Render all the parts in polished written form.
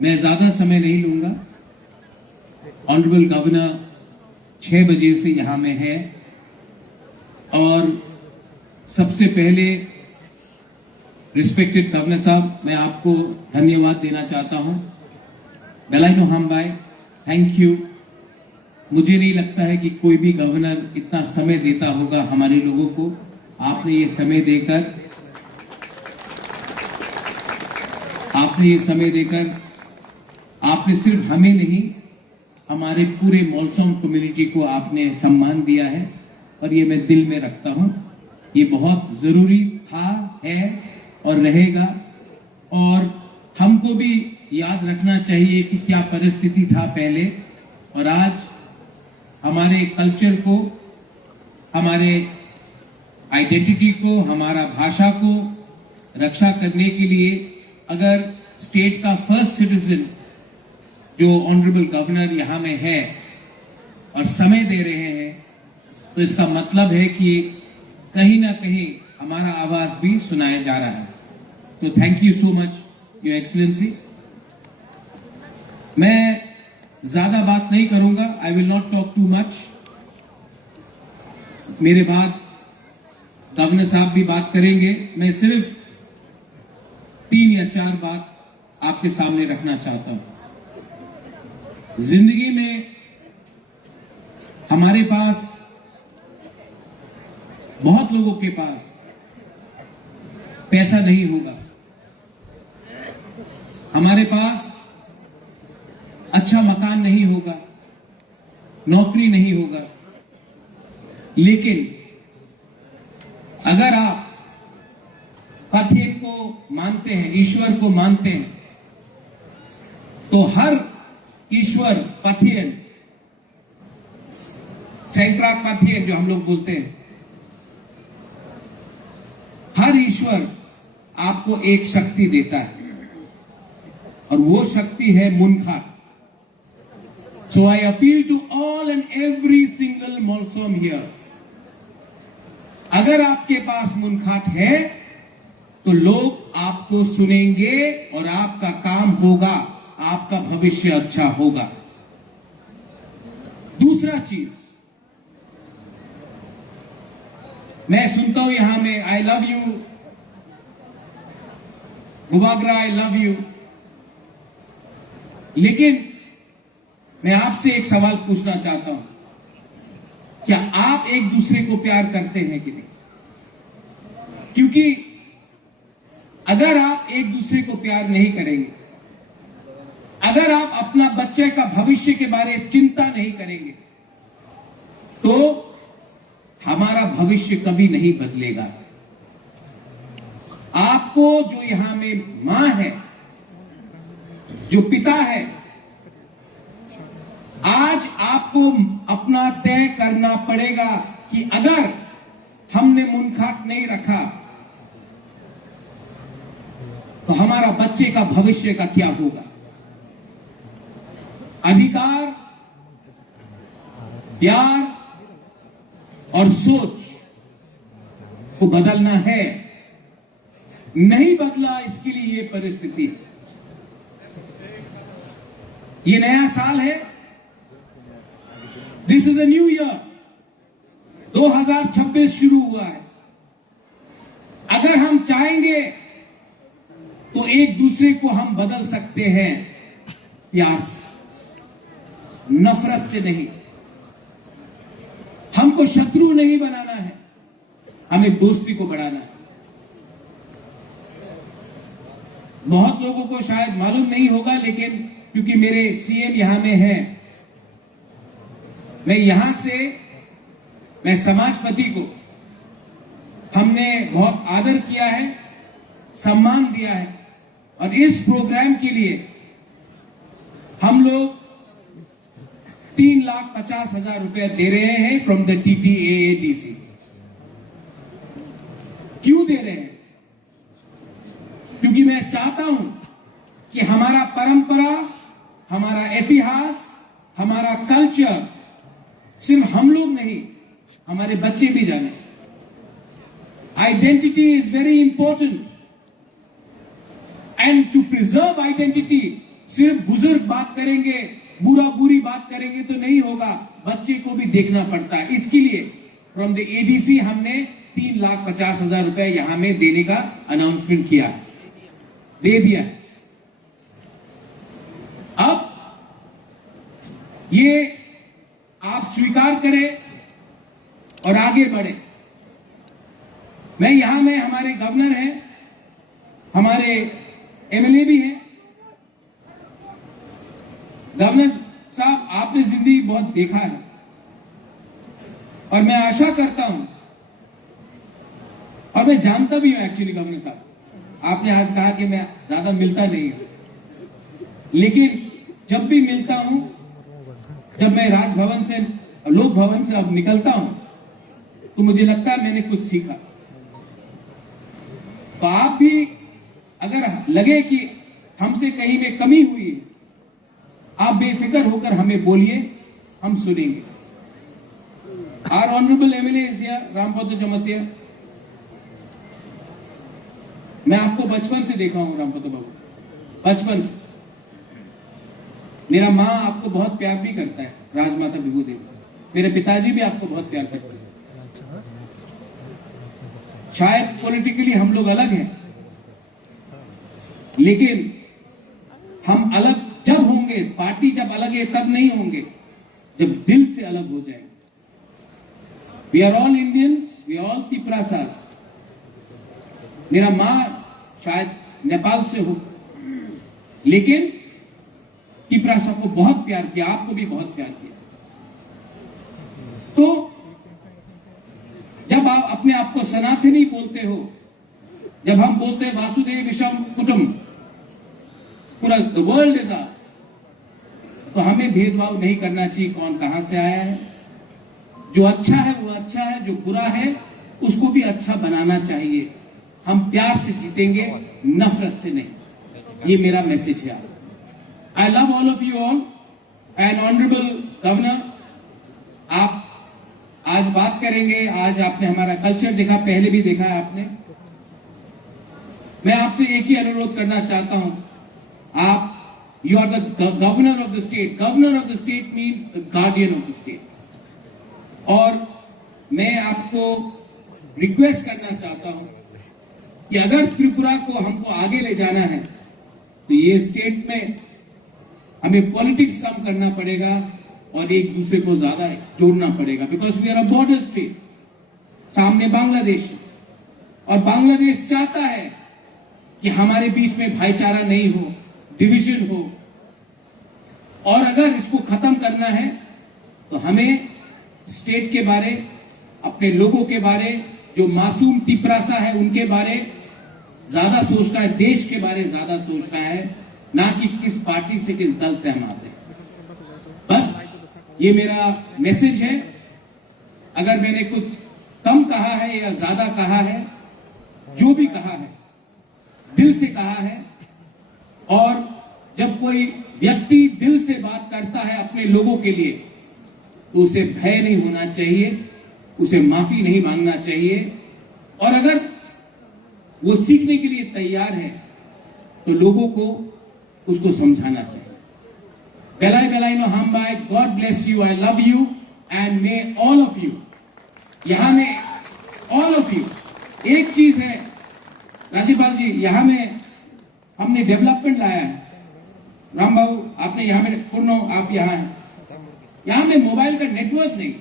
मैं ज्यादा समय नहीं लूंगा। ऑनरेबल गवर्नर 6 बजे से यहां में है और सबसे पहले रिस्पेक्टेड गवर्नर साहब, मैं आपको धन्यवाद देना चाहता हूं। बेलाइनो हम भाई, थैंक यू। मुझे नहीं लगता है कि कोई भी गवर्नर इतना समय देता होगा हमारे लोगों को। आपने ये समय देकर आपने सिर्फ हमें नहीं, हमारे पूरे मॉलसोन कम्युनिटी को आपने सम्मान दिया है और ये मैं दिल में रखता हूं। ये बहुत जरूरी था, है और रहेगा। और हमको भी याद रखना चाहिए कि क्या परिस्थिति था पहले और आज हमारे कल्चर को, हमारे आइडेंटिटी को, हमारा भाषा को रक्षा करने के लिए अगर स्टेट का फर्स्ट सिटीजन जो ऑनरेबल गवर्नर यहां में है और समय दे रहे हैं, तो इसका मतलब है कि कहीं ना कहीं हमारा आवाज भी सुनाया जा रहा है। तो thank you so much your excellency. मैं ज्यादा बात नहीं करूंगा, I will not talk too much. मेरे बाद गवर्नर साहब भी बात करेंगे। मैं सिर्फ 3 या 4 बात आपके सामने रखना चाहता हूं। जिंदगी में हमारे पास, बहुत लोगों के पास पैसा नहीं होगा, हमारे पास अच्छा मकान नहीं होगा, नौकरी नहीं होगा, लेकिन अगर आप पथियन को मानते हैं, ईश्वर को मानते हैं, तो हर ईश्वर पथियन, सैंक्राक पथियन जो हम लोग बोलते हैं, हर ईश्वर आपको एक शक्ति देता है और वो शक्ति है मुनखाट। So I appeal to all and every single Molsom here, अगर आपके पास मुनखाट है तो लोग आपको सुनेंगे और आपका काम होगा, आपका भविष्य अच्छा होगा। दूसरा चीज, मैं सुनता हूं यहां में आई लव यू गुबागरा, आई लव यू, लेकिन मैं आपसे एक सवाल पूछना चाहता हूं, क्या आप एक दूसरे को प्यार करते हैं कि नहीं? क्योंकि अगर आप एक दूसरे को प्यार नहीं करेंगे, अगर आप अपना बच्चे का भविष्य के बारे में चिंता नहीं करेंगे, तो हमारा भविष्य कभी नहीं बदलेगा। आपको जो यहां में मां है, जो पिता है, आज आपको अपना तय करना पड़ेगा कि अगर हमने मुनखाट नहीं रखा तो हमारा बच्चे का भविष्य का क्या होगा। अधिकार, प्यार और सोच को बदलना है, नहीं बदला इसके लिए ये परिस्थिति है। ये नया साल है, this is a new year, 2026 शुरू हुआ है। अगर हम चाहेंगे तो एक दूसरे को हम बदल सकते हैं, प्यार से, नफरत से नहीं। हमको शत्रु नहीं बनाना है, हमें दोस्ती को बढ़ाना है। बहुत लोगों को शायद मालूम नहीं होगा, लेकिन क्योंकि मेरे सीएम यहां में है, मैं यहां से, मैं समाजपति को हमने बहुत आदर किया है, सम्मान दिया है और इस प्रोग्राम के लिए हम लोग 3,50,000 रुपए दे रहे हैं फ्रॉम द TTAADC। क्यों दे रहे हैं? क्योंकि मैं चाहता हूं कि हमारा परंपरा, हमारा इतिहास, हमारा कल्चर सिर्फ हम लोग नहीं, हमारे बच्चे भी जाने। Identity is very important, and to preserve identity, सिर्फ बुजुर्ग बात करेंगे, बुरी बात करेंगे तो नहीं होगा, बच्चे को भी देखना पड़ता है। इसके लिए फ्रॉम द एडीसी हमने 3,50,000 रुपए यहां में देने का अनाउंसमेंट किया, दे दिया। अब ये आप स्वीकार करें और आगे बढ़े। मैं यहां में हमारे गवर्नर हैं, हमारे एमएलए भी हैं। गवर्नर साहब, आपने जिंदगी बहुत देखा है और मैं आशा करता हूं और मैं जानता भी हूं एक्चुअली गवर्नर साहब, आपने आज कहा कि मैं ज्यादा मिलता नहीं हूं, लेकिन जब भी मिलता हूं, जब मैं राजभवन से, लोक भवन से अब निकलता हूं, तो मुझे लगता है मैंने कुछ सीखा। तो आप भी अगर लगे कि हमसे कहीं में कमी हुई है, आप बेफिक्र होकर हमें बोलिए, हम सुनेंगे। Our honourable MLA is here, Rampada Jamatia. मैं आपको बचपन से देखा हूं रामपद बाबू, बचपन से। मेरा माँ आपको बहुत प्यार भी करता है, राजमाता विभू देवी। मेरे पिताजी भी आपको बहुत प्यार करते हैं। शायद पॉलिटिकली हम लोग अलग हैं, लेकिन हम अलग जब होंगे, पार्टी जब अलग है तब नहीं होंगे, जब दिल से अलग हो जाएंगे। We are all Indians, we are all Tiprasas. मेरा माँ शायद नेपाल से हो, लेकिन तिपरासा को बहुत प्यार किया, आपको भी बहुत प्यार किया। तो जब आप अपने आप को सनातनी बोलते हो, जब हम बोलते हैं वासुदेव विषम कुटुंब, पूरा द वर्ल्ड इज आवर, तो हमें भेदभाव नहीं करना चाहिए कौन कहां से आया है। जो अच्छा है वो अच्छा है, जो बुरा है उसको भी अच्छा बनाना चाहिए। हम प्यार से जीतेंगे, नफरत से नहीं। ये मेरा मैसेज है। I love all of you all and honourable governor, आप आज बात करेंगे। आज आपने हमारा कल्चर देखा, पहले भी देखा है आपने। मैं आपसे एक ही अनुरोध करना चाहता हूं, आप you are the governor of the state. Governor of the state means the guardian of the state. और मैं आपको रिक्वेस्ट करना चाहता हूं कि अगर त्रिपुरा को हमको आगे ले जाना है, तो ये स्टेट में हमें पॉलिटिक्स कम करना पड़ेगा और एक दूसरे को ज्यादा जोड़ना पड़ेगा। Because we are a border state, सामने बांग्लादेश, और बांग्लादेश चाहता है कि हमारे बीच में भाईचारा नहीं हो, डिवीजन हो। और अगर इसको खत्म करना है तो हमें स्टेट के बारे, अपने लोगों के बारे, जो मासूम तिपरासा है उनके बारे ज्यादा सोचना है, देश के बारे ज्यादा सोचना है, ना कि किस पार्टी से, किस दल से हम आते हैं। बस ये मेरा मैसेज है। अगर मैंने कुछ कम कहा है या ज्यादा कहा है, जो भी कहा है दिल से कहा है। और जब कोई व्यक्ति दिल से बात करता है अपने लोगों के लिए, तो उसे भय नहीं होना चाहिए, उसे माफी नहीं मांगना चाहिए। और अगर वो सीखने के लिए तैयार है तो लोगों को उसको समझाना चाहिए। बेलाई बेलाई नो हम bye, God bless you, I love you and may all of you, यहां में ऑल ऑफ यू। एक चीज है राज्यपाल जी, यहां में हमने डेवलपमेंट लाया है। राम बाबू आपने यहां में, पूर्ण आप यहां हैं, यहां में मोबाइल का नेटवर्क नहीं।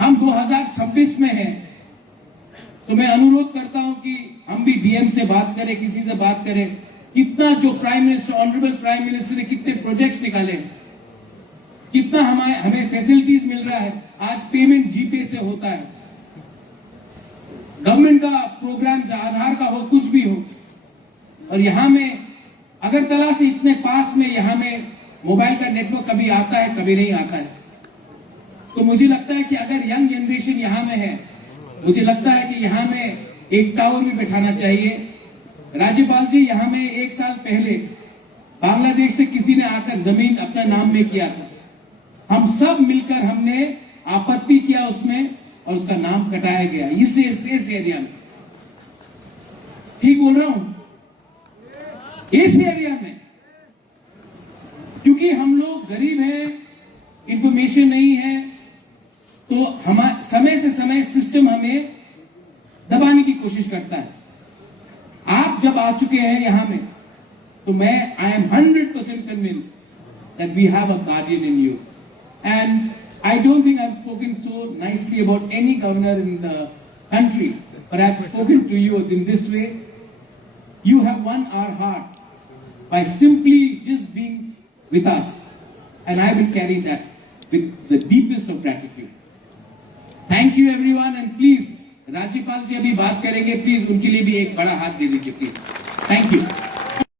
हम 2026 में हैं, तो मैं अनुरोध करता हूं कि हम भी डीएम से बात करें, किसी से बात करें। कितना जो prime minister, honourable prime minister ने कितने प्रोजेक्ट्स निकाले, कितना हमें फैसिलिटीज मिल रहा है। आज पेमेंट जीपे से होता है, गवर्नमेंट का प्रोग्राम, आधार का हो, कुछ भी हो। और यहां में अगरतला से इतने पास में यहां में मोबाइल का नेटवर्क कभी आता है, कभी नहीं आता है। तो मुझे लगता है कि अगर यंग जनरेशन यहां में है, मुझे लगता है कि यहां में एक टावर भी बैठाना चाहिए। राज्यपाल जी, यहां में 1 साल पहले बांग्लादेश से किसी ने आकर जमीन अपना नाम में किया था। हम सब मिलकर हमने आपत्ति किया उसमें, और उसका नाम कटाया गया इस एरिया में। ठीक बोल रहा हूं? इस एरिया में, क्योंकि हम लोग गरीब हैं, इंफॉर्मेशन नहीं है, तो हम समय से समय सिस्टम हमें दबाने की कोशिश करता है। आप जब आ चुके हैं यहां में, तो मैं I am 100% convinced that we have a guardian in you, and I don't think I've spoken so nicely about any governor in the country, but I've spoken to you in this way. You have won our heart by simply just being with us, and I will carry that with the deepest of gratitude. Thank you everyone, and please राज्यपाल जी अभी बात करेंगे, please उनके लिए भी एक बड़ा हाथ दे दीजिए प्लीज। Thank you.